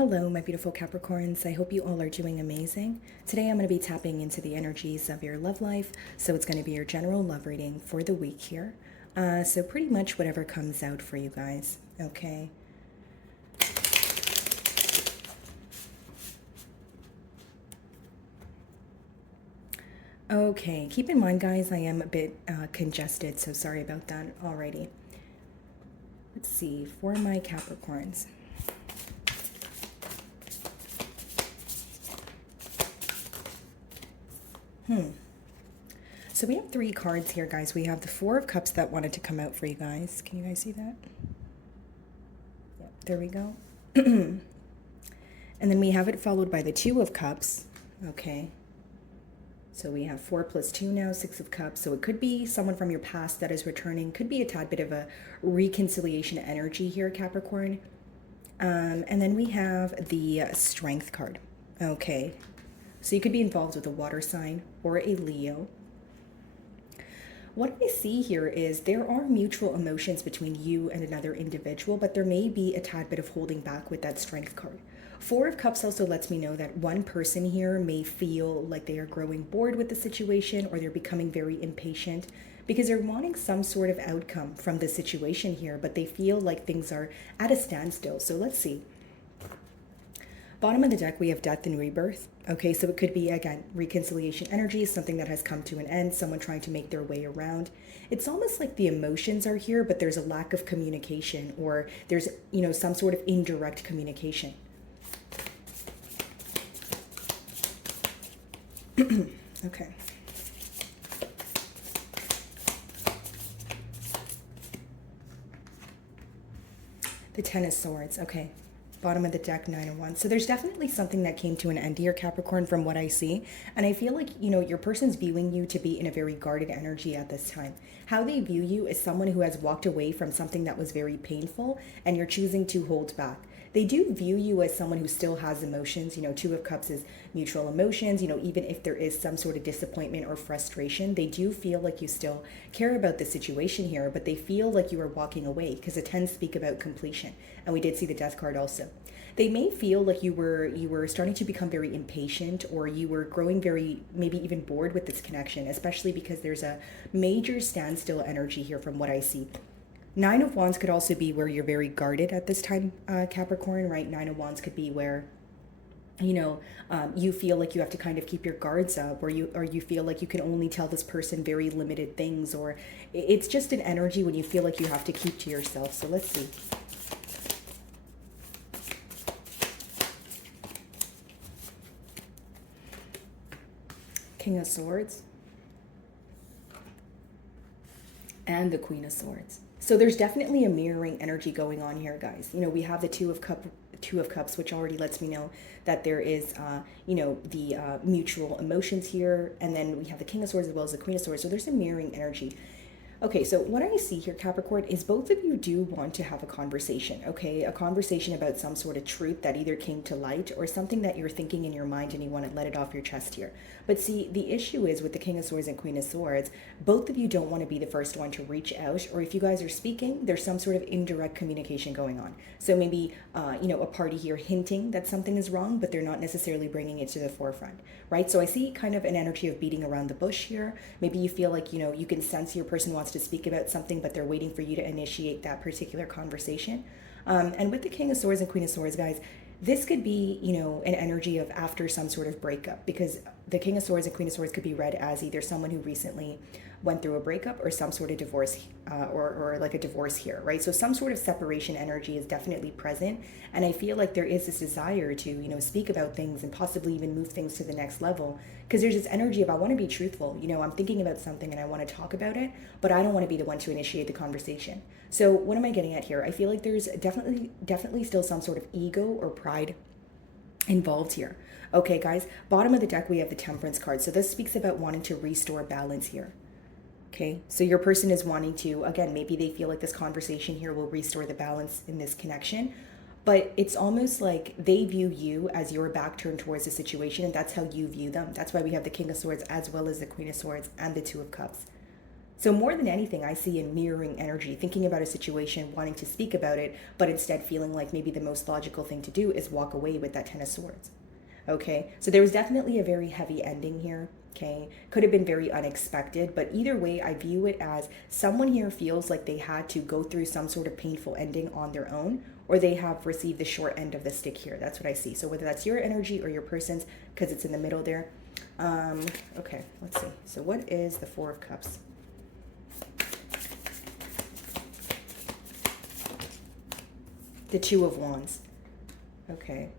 Hello, my beautiful Capricorns. I hope you all are doing amazing. Today I'm going to be tapping into the energies of your love life. So it's going to be your general love reading for the week here. So pretty much whatever comes out for you guys. Okay. Okay, keep in mind, guys, I am a bit congested, so sorry about that. Alrighty. Let's see, for my Capricorns. So we have three cards here, guys. We have the Four of Cups that wanted to come out for you guys. Can you guys see that? Yep, there we go. And then we have it followed by the Two of Cups. Okay. So we have 4 plus 2 now, 6 of Cups. So it could be someone from your past that is returning. Could be a tad bit of a reconciliation energy here, Capricorn. And then we have the Strength card. Okay. So you could be involved with a water sign or a Leo. What I see here is there are mutual emotions between you and another individual, but there may be a tad bit of holding back with that Strength card. Four of Cups also lets me know that one person here may feel like they are growing bored with the situation, or they're becoming very impatient because they're wanting some sort of outcome from the situation here, but they feel like things are at a standstill. So let's see. Bottom of the deck, we have Death and Rebirth. Okay, so it could be, again, reconciliation energy, something that has come to an end, someone trying to make their way around. It's almost like the emotions are here, but there's a lack of communication, or there's, some sort of indirect communication. Okay. The Ten of Swords. Okay. Bottom of the deck, 9 of Wands. So there's definitely something that came to an end here, Capricorn, from what I see. And I feel like, your person's viewing you to be in a very guarded energy at this time. How they view you is someone who has walked away from something that was very painful, and you're choosing to hold back. They do view you as someone who still has emotions. Two of Cups is mutual emotions. Even if there is some sort of disappointment or frustration, they do feel like you still care about the situation here, but they feel like you are walking away because the 10 speak about completion. And we did see the Death card also. They may feel like you were starting to become very impatient, or you were growing very, maybe even bored with this connection, especially because there's a major standstill energy here from what I see. 9 of Wands could also be where you're very guarded at this time, Capricorn, right? 9 of Wands could be where, you feel like you have to kind of keep your guards up, or you feel like you can only tell this person very limited things, or it's just an energy when you feel like you have to keep to yourself. So let's see. King of Swords and the Queen of Swords. So there's definitely a mirroring energy going on here, guys. We have the Two of Cups, which already lets me know that there is, the mutual emotions here. And then we have the King of Swords as well as the Queen of Swords. So there's a mirroring energy. Okay, so what I see here, Capricorn, is both of you do want to have a conversation, okay? A conversation about some sort of truth that either came to light, or something that you're thinking in your mind and you want to let it off your chest here. But see, the issue is with the King of Swords and Queen of Swords, both of you don't want to be the first one to reach out, or if you guys are speaking, there's some sort of indirect communication going on. So maybe, a party here hinting that something is wrong, but they're not necessarily bringing it to the forefront, right? So I see kind of an energy of beating around the bush here. Maybe you feel like, you can sense your person wants to speak about something, but they're waiting for you to initiate that particular conversation. And with the King of Swords and Queen of Swords, guys, this could be, an energy of after some sort of breakup, because the King of Swords and Queen of Swords could be read as either someone who recently went through a breakup, or some sort of divorce, or like a divorce here, right? So some sort of separation energy is definitely present. And I feel like there is this desire to, speak about things and possibly even move things to the next level. Because there's this energy of, I want to be truthful. I'm thinking about something and I want to talk about it, but I don't want to be the one to initiate the conversation. So what am I getting at here? I feel like there's definitely still some sort of ego or pride involved here. Okay, guys, bottom of the deck, we have the Temperance card. So this speaks about wanting to restore balance here. Okay, so your person is wanting to, again, maybe they feel like this conversation here will restore the balance in this connection, but it's almost like they view you as your back turned towards the situation, and that's how you view them. That's why we have the King of Swords as well as the Queen of Swords and the Two of Cups. So more than anything, I see a mirroring energy, thinking about a situation, wanting to speak about it, but instead feeling like maybe the most logical thing to do is walk away with that Ten of Swords. Okay, so there was definitely a very heavy ending here. Okay, could have been very unexpected, but either way, I view it as someone here feels like they had to go through some sort of painful ending on their own, or they have received the short end of the stick here. That's what I see. So whether that's your energy or your person's, because it's in the middle there. Okay, let's see. So what is the Four of Cups? The Two of Wands. Okay.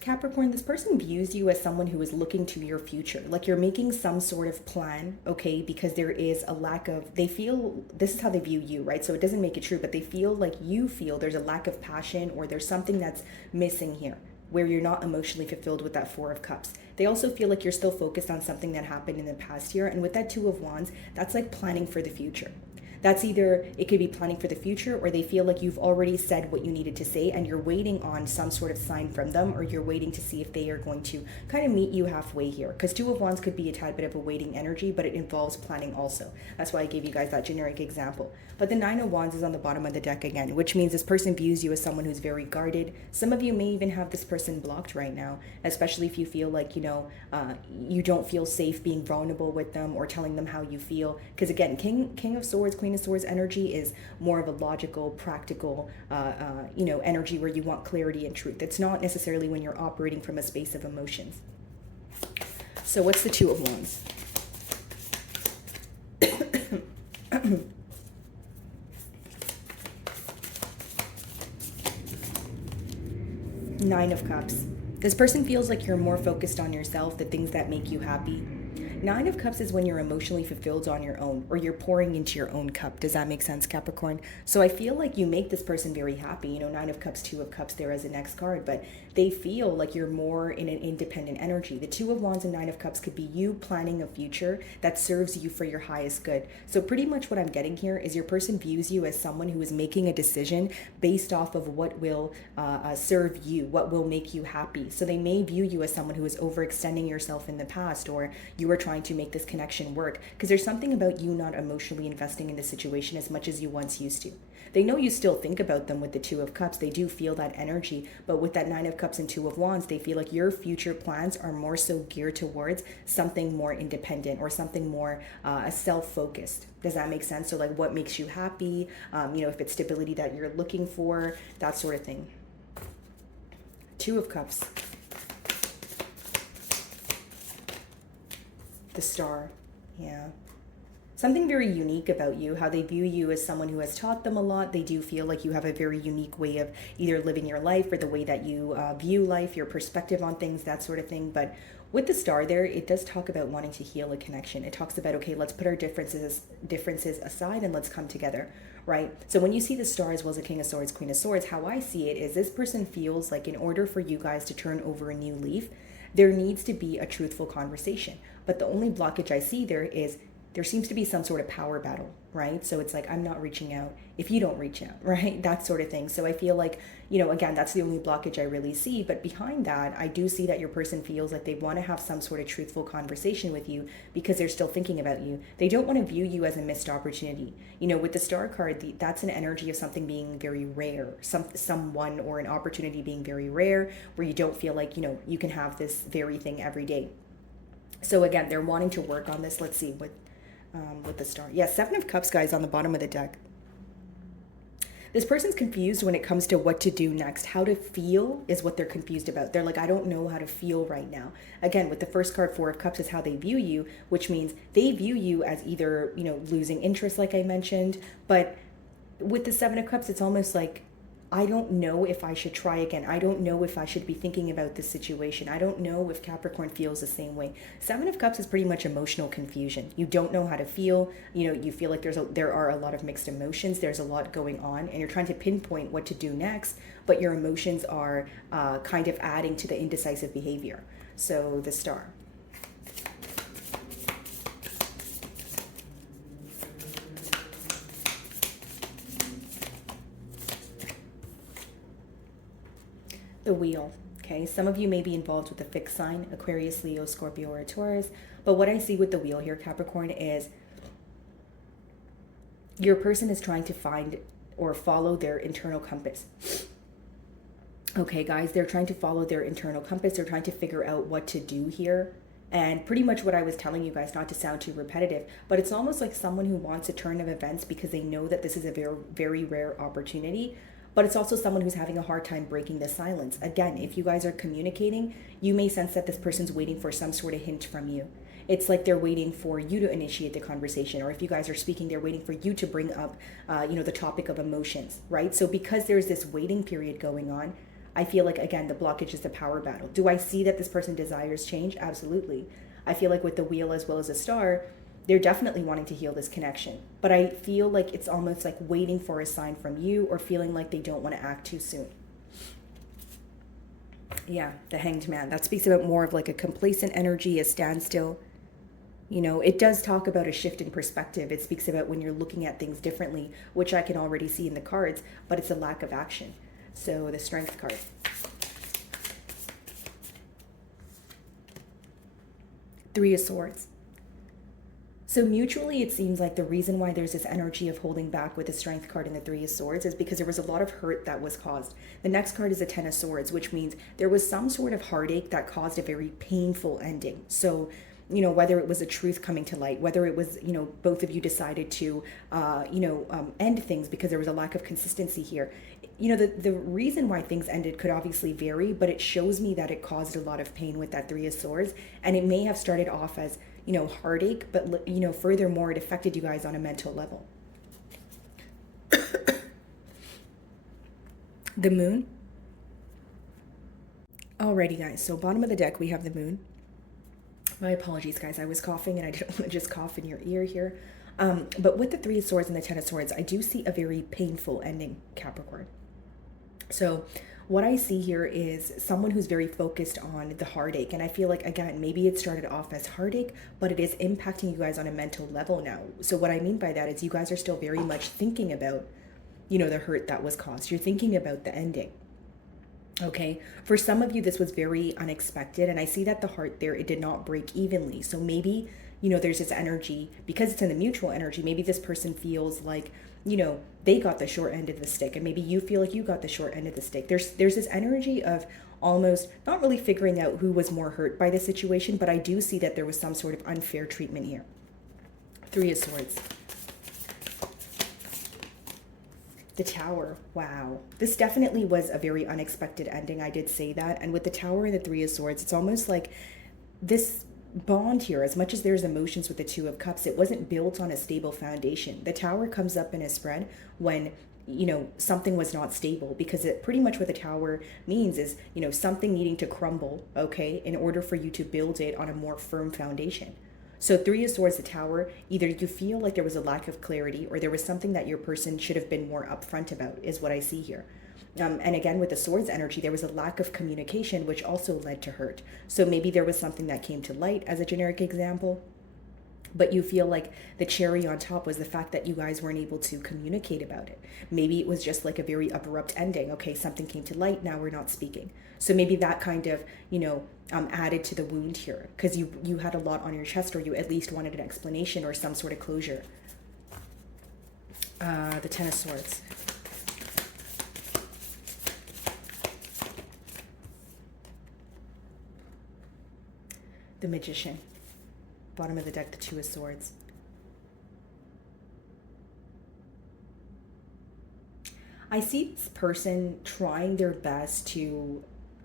Capricorn, this person views you as someone who is looking to your future. Like you're making some sort of plan, okay? Because there is a lack of, they feel, this is how they view you, right? So it doesn't make it true, but they feel like you feel there's a lack of passion or there's something that's missing here where you're not emotionally fulfilled with that Four of Cups. They also feel like you're still focused on something that happened in the past year. And with that Two of Wands, that's like planning for the future. That's either, it could be planning for the future, or they feel like you've already said what you needed to say and you're waiting on some sort of sign from them, or you're waiting to see if they are going to kind of meet you halfway here. Because Two of Wands could be a tad bit of a waiting energy, but it involves planning also. That's why I gave you guys that generic example. But the Nine of Wands is on the bottom of the deck again, which means this person views you as someone who's very guarded. Some of you may even have this person blocked right now, especially if you feel like, you don't feel safe being vulnerable with them or telling them how you feel. Because again, King of Swords, Queen of Swords energy is more of a logical, practical, energy where you want clarity and truth. It's not necessarily when you're operating from a space of emotions. So what's the Two of Wands? Nine of Cups. This person feels like you're more focused on yourself, the things that make you happy. Nine of Cups is when you're emotionally fulfilled on your own, or you're pouring into your own cup. Does that make sense, Capricorn? So I feel like you make this person very happy. Nine of Cups, Two of Cups there as a next card, but they feel like you're more in an independent energy. The Two of Wands and Nine of Cups could be you planning a future that serves you for your highest good. So pretty much what I'm getting here is your person views you as someone who is making a decision based off of what will serve you, what will make you happy. So they may view you as someone who is overextending yourself in the past, or you were trying to make this connection work, because there's something about you not emotionally investing in the situation as much as you once used to. They know you still think about them with the Two of Cups. They do feel that energy, but with that Nine of Cups and Two of Wands, they feel like your future plans are more so geared towards something more independent or something more self-focused. Does that make sense? So like what makes you happy, if it's stability that you're looking for, that sort of thing. Two of Cups. The Star. Yeah. Something very unique about you, how they view you as someone who has taught them a lot. They do feel like you have a very unique way of either living your life or the way that you view life, your perspective on things, that sort of thing. But with the Star there, it does talk about wanting to heal a connection. It talks about, okay, let's put our differences aside and let's come together, right? So when you see the Star as well as a King of Swords, Queen of Swords, how I see it is this person feels like in order for you guys to turn over a new leaf, there needs to be a truthful conversation. But the only blockage I see there is there seems to be some sort of power battle, right? So it's like, I'm not reaching out if you don't reach out, right? That sort of thing. So I feel like, again, that's the only blockage I really see. But behind that, I do see that your person feels like they want to have some sort of truthful conversation with you because they're still thinking about you. They don't want to view you as a missed opportunity. With the Star card, that's an energy of something being very rare, someone or an opportunity being very rare, where you don't feel like, you can have this very thing every day. So again, they're wanting to work on this. Let's see with the Star. Yeah, Seven of Cups, guys, on the bottom of the deck. This person's confused when it comes to what to do next. How to feel is what they're confused about. They're like, I don't know how to feel right now. Again, with the first card, Four of Cups, is how they view you, which means they view you as either, losing interest, like I mentioned. But with the Seven of Cups, it's almost like, I don't know if I should try again. I don't know if I should be thinking about this situation. I don't know if Capricorn feels the same way. Seven of Cups is pretty much emotional confusion. You don't know how to feel. You feel like there are a lot of mixed emotions. There's a lot going on, and you're trying to pinpoint what to do next, but your emotions are kind of adding to the indecisive behavior. So the Star. The Wheel. Okay, some of you may be involved with a fixed sign, Aquarius, Leo, Scorpio, or Taurus. But what I see with the wheel here, Capricorn, is your person is trying to find or follow their internal compass. Okay, guys, they're trying to follow their internal compass. They're trying to figure out what to do here. And pretty much what I was telling you guys, not to sound too repetitive, but it's almost like someone who wants a turn of events because they know that this is a very, very rare opportunity. But it's also someone who's having a hard time breaking the silence. Again, if you guys are communicating, you may sense that this person's waiting for some sort of hint from you. It's like they're waiting for you to initiate the conversation, or if you guys are speaking, they're waiting for you to bring up, the topic of emotions, right? So because there's this waiting period going on, I feel like, again, the blockage is the power battle. Do I see that this person desires change? Absolutely. I feel like with the wheel as well as a star, they're definitely wanting to heal this connection. But I feel like it's almost like waiting for a sign from you, or feeling like they don't want to act too soon. Yeah, the Hanged Man. That speaks about more of like a complacent energy, a standstill. It does talk about a shift in perspective. It speaks about when you're looking at things differently, which I can already see in the cards, but it's a lack of action. So the Strength card. Three of Swords. So mutually, it seems like the reason why there's this energy of holding back with the Strength card and the Three of Swords is because there was a lot of hurt that was caused. The next card is a Ten of Swords, which means there was some sort of heartache that caused a very painful ending. So whether it was a truth coming to light, whether it was, both of you decided to, end things because there was a lack of consistency here. The reason why things ended could obviously vary, but it shows me that it caused a lot of pain with that Three of Swords. And it may have started off as, heartache, but, furthermore, it affected you guys on a mental level. The Moon. Alrighty, guys. So bottom of the deck, we have the Moon. My apologies, guys. I was coughing and I didn't want to just cough in your ear here. But with the Three of Swords and the Ten of Swords, I do see a very painful ending, Capricorn. So what I see here is someone who's very focused on the heartache. And I feel like, again, maybe it started off as heartache, but it is impacting you guys on a mental level now. So what I mean by that is you guys are still very much thinking about, the hurt that was caused. You're thinking about the ending. Okay, for some of you, this was very unexpected. And I see that the heart there, it did not break evenly. So maybe, there's this energy, because it's in the mutual energy, maybe this person feels like, they got the short end of the stick. And maybe you feel like you got the short end of the stick. There's this energy of almost not really figuring out who was more hurt by the situation. But I do see that there was some sort of unfair treatment here. Three of Swords. The Tower. Wow. This definitely was a very unexpected ending. I did say that. And with the Tower and the Three of Swords, it's almost like this bond here, as much as there's emotions with the Two of Cups, it wasn't built on a stable foundation. The Tower comes up in a spread when, something was not stable, because it pretty much what the Tower means is, something needing to crumble, okay, in order for you to build it on a more firm foundation. So Three of Swords, the Tower, either you feel like there was a lack of clarity or there was something that your person should have been more upfront about, is what I see here. And again, with the Swords energy, there was a lack of communication, which also led to hurt. So maybe there was something that came to light as a generic example, but you feel like the cherry on top was the fact that you guys weren't able to communicate about it. Maybe it was just like a very abrupt ending. Okay, something came to light, now we're not speaking. So maybe that kind of, added to the wound here, because you had a lot on your chest, or you at least wanted an explanation or some sort of closure. The Ten of Swords. The Magician. Bottom of the deck, the Two of Swords. I see this person trying their best to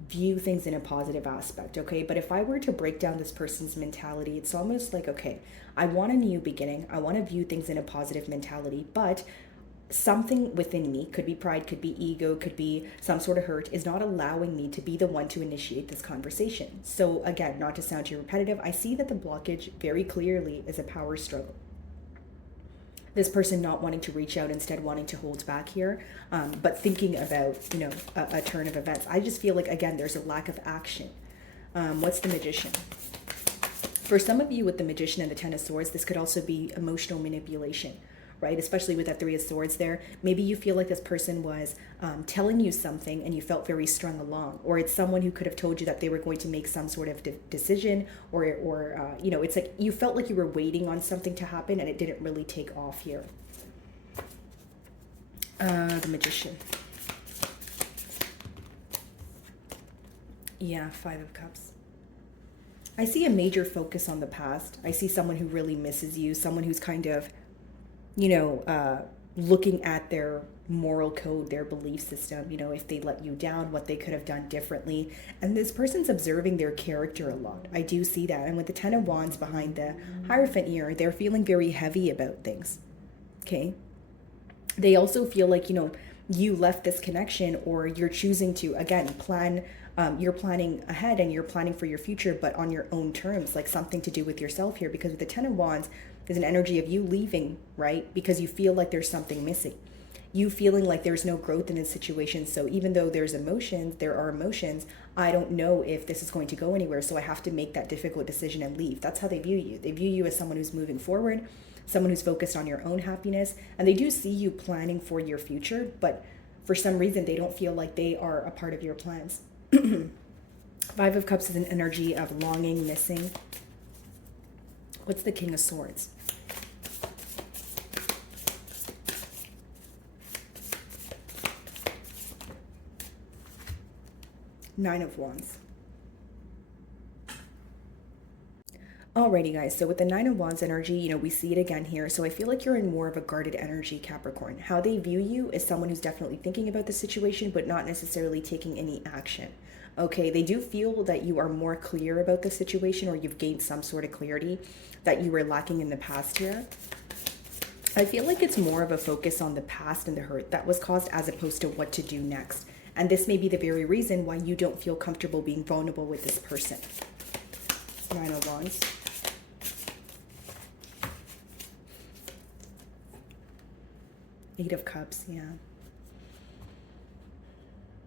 view things in a positive aspect, okay? But if I were to break down this person's mentality, it's almost like, okay, I want a new beginning. I want to view things in a positive mentality, but something within me, could be pride, could be ego, could be some sort of hurt, is not allowing me to be the one to initiate this conversation. So again, not to sound too repetitive, I see that the blockage very clearly is a power struggle. This person not wanting to reach out, instead wanting to hold back here, but thinking about, a turn of events. I just feel like, again, there's a lack of action. What's the Magician? For some of you with the Magician and the Ten of Swords, this could also be emotional manipulation, right? Especially with that Three of Swords there. Maybe you feel like this person was telling you something and you felt very strung along, or it's someone who could have told you that they were going to make some sort of decision, or you know, it's like you felt like you were waiting on something to happen and it didn't really take off here. The Magician. Yeah, Five of Cups. I see a major focus on the past. I see someone who really misses you, someone who's kind of, you know, looking at their moral code, their belief system, you know, if they let you down, what they could have done differently. And this person's observing their character a lot. I do see that. And with the Ten of Wands behind the Hierophant here, they're feeling very heavy about things. Okay. They also feel like, you know, you left this connection, or you're choosing to, again, plan. You're planning ahead and you're planning for your future, but on your own terms, like something to do with yourself here. Because with the Ten of Wands, there's an energy of you leaving, right? Because you feel like there's something missing. You feeling like there's no growth in this situation. So even though there are emotions, I don't know if this is going to go anywhere. So I have to make that difficult decision and leave. That's how they view you. They view you as someone who's moving forward, someone who's focused on your own happiness. And they do see you planning for your future, but for some reason, they don't feel like they are a part of your plans. Five of Cups is an energy of longing, missing. What's the King of Swords? Nine of Wands. Alrighty, guys, so with the Nine of Wands energy, you know, we see it again here. So I feel like you're in more of a guarded energy, Capricorn. How they view you is someone who's definitely thinking about the situation, but not necessarily taking any action. Okay, they do feel that you are more clear about the situation, or you've gained some sort of clarity that you were lacking in the past here. I feel like it's more of a focus on the past and the hurt that was caused, as opposed to what to do next. And this may be the very reason why you don't feel comfortable being vulnerable with this person. Nine of Wands. Eight of Cups, yeah.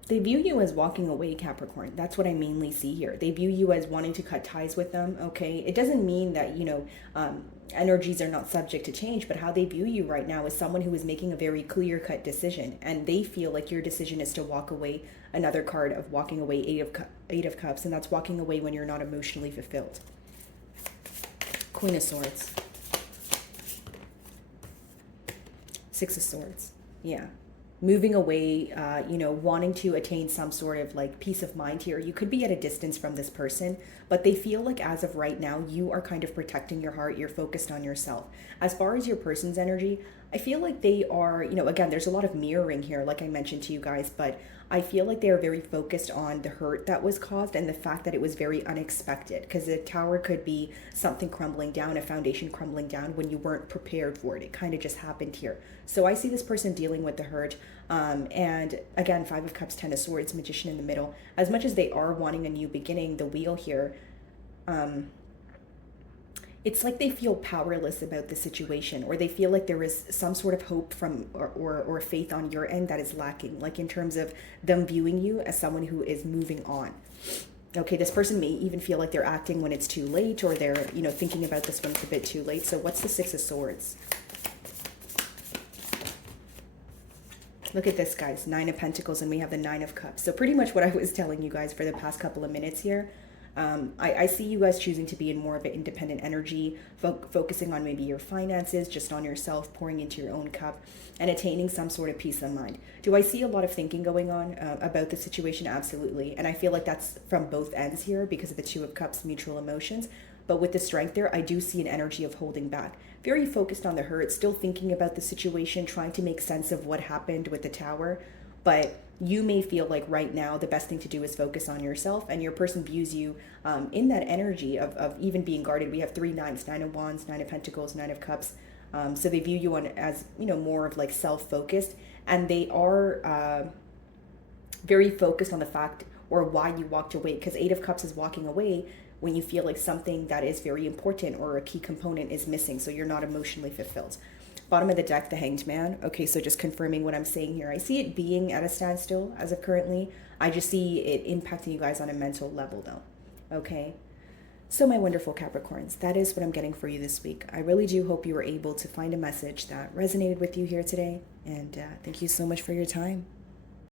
They view you as walking away, Capricorn. That's what I mainly see here. They view you as wanting to cut ties with them, okay? It doesn't mean that, you know, energies are not subject to change, but how they view you right now is someone who is making a very clear-cut decision, and they feel like your decision is to walk away. Another card of walking away, Eight of Cups, and that's walking away when you're not emotionally fulfilled. Queen of Swords. Six of Swords, yeah. Moving away, you know, wanting to attain some sort of like peace of mind here. You could be at a distance from this person, but they feel like as of right now, you are kind of protecting your heart. You're focused on yourself. As far as your person's energy, I feel like they are, you know, again, there's a lot of mirroring here, like I mentioned to you guys, but I feel like they are very focused on the hurt that was caused and the fact that it was very unexpected, because the Tower could be something crumbling down, a foundation crumbling down when you weren't prepared for it. It kind of just happened here. So I see this person dealing with the hurt. And again, Five of Cups, Ten of Swords, Magician in the middle. As much as they are wanting a new beginning, the Wheel here, it's like they feel powerless about the situation, or they feel like there is some sort of hope from or faith on your end that is lacking, like in terms of them viewing you as someone who is moving on. Okay, this person may even feel like they're acting when it's too late, or they're, you know, thinking about this when it's a bit too late. So what's the Six of Swords? Look at this, guys. Nine of Pentacles, and we have the Nine of Cups. So pretty much what I was telling you guys for the past couple of minutes here. I see you guys choosing to be in more of an independent energy, focusing on maybe your finances, just on yourself, pouring into your own cup, and attaining some sort of peace of mind. Do I see a lot of thinking going on about the situation? Absolutely. And I feel like that's from both ends here because of the Two of Cups, mutual emotions. But with the Strength there, I do see an energy of holding back. Very focused on the hurt, still thinking about the situation, trying to make sense of what happened with the Tower. But you may feel like right now the best thing to do is focus on yourself, and your person views you in that energy of even being guarded. We have three nines, Nine of Wands, Nine of Pentacles, Nine of Cups. So they view you as, you know, more of like self-focused, and they are very focused on the fact or why you walked away, because Eight of Cups is walking away when you feel like something that is very important or a key component is missing, so you're not emotionally fulfilled. Bottom of the deck, the Hanged Man. Okay, so just confirming what I'm saying here. I see it being at a standstill as of currently. I just see it impacting you guys on a mental level though. Okay. So, my wonderful Capricorns, that is what I'm getting for you this week. I really do hope you were able to find a message that resonated with you here today. And thank you so much for your time.